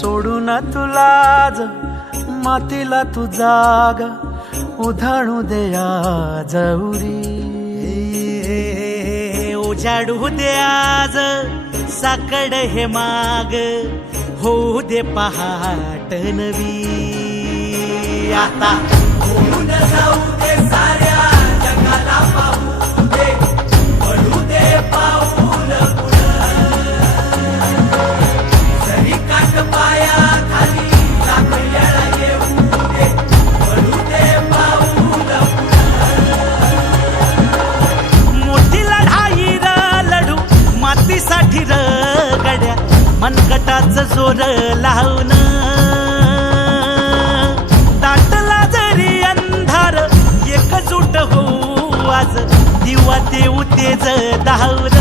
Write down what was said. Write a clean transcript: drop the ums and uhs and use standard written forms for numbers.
सोडून तुलाज मातीला तू जाग उधाणू दे आज उरी उजाडू दे आज साकड हे माग होऊ दे पहाट नवी आता होऊन जाऊ दे साऱ्या जगाला पाहू दे पडू दे पाऊल जरी काट पाया खाली लाख येळा येऊ दे पडू दे पाऊल मोठी लढाई लढू मातीसाठी गड्या मनगटाचं जोर लावून दाटला जरी अंधार एकजूट होऊ आज दिवा देऊ तेज धावून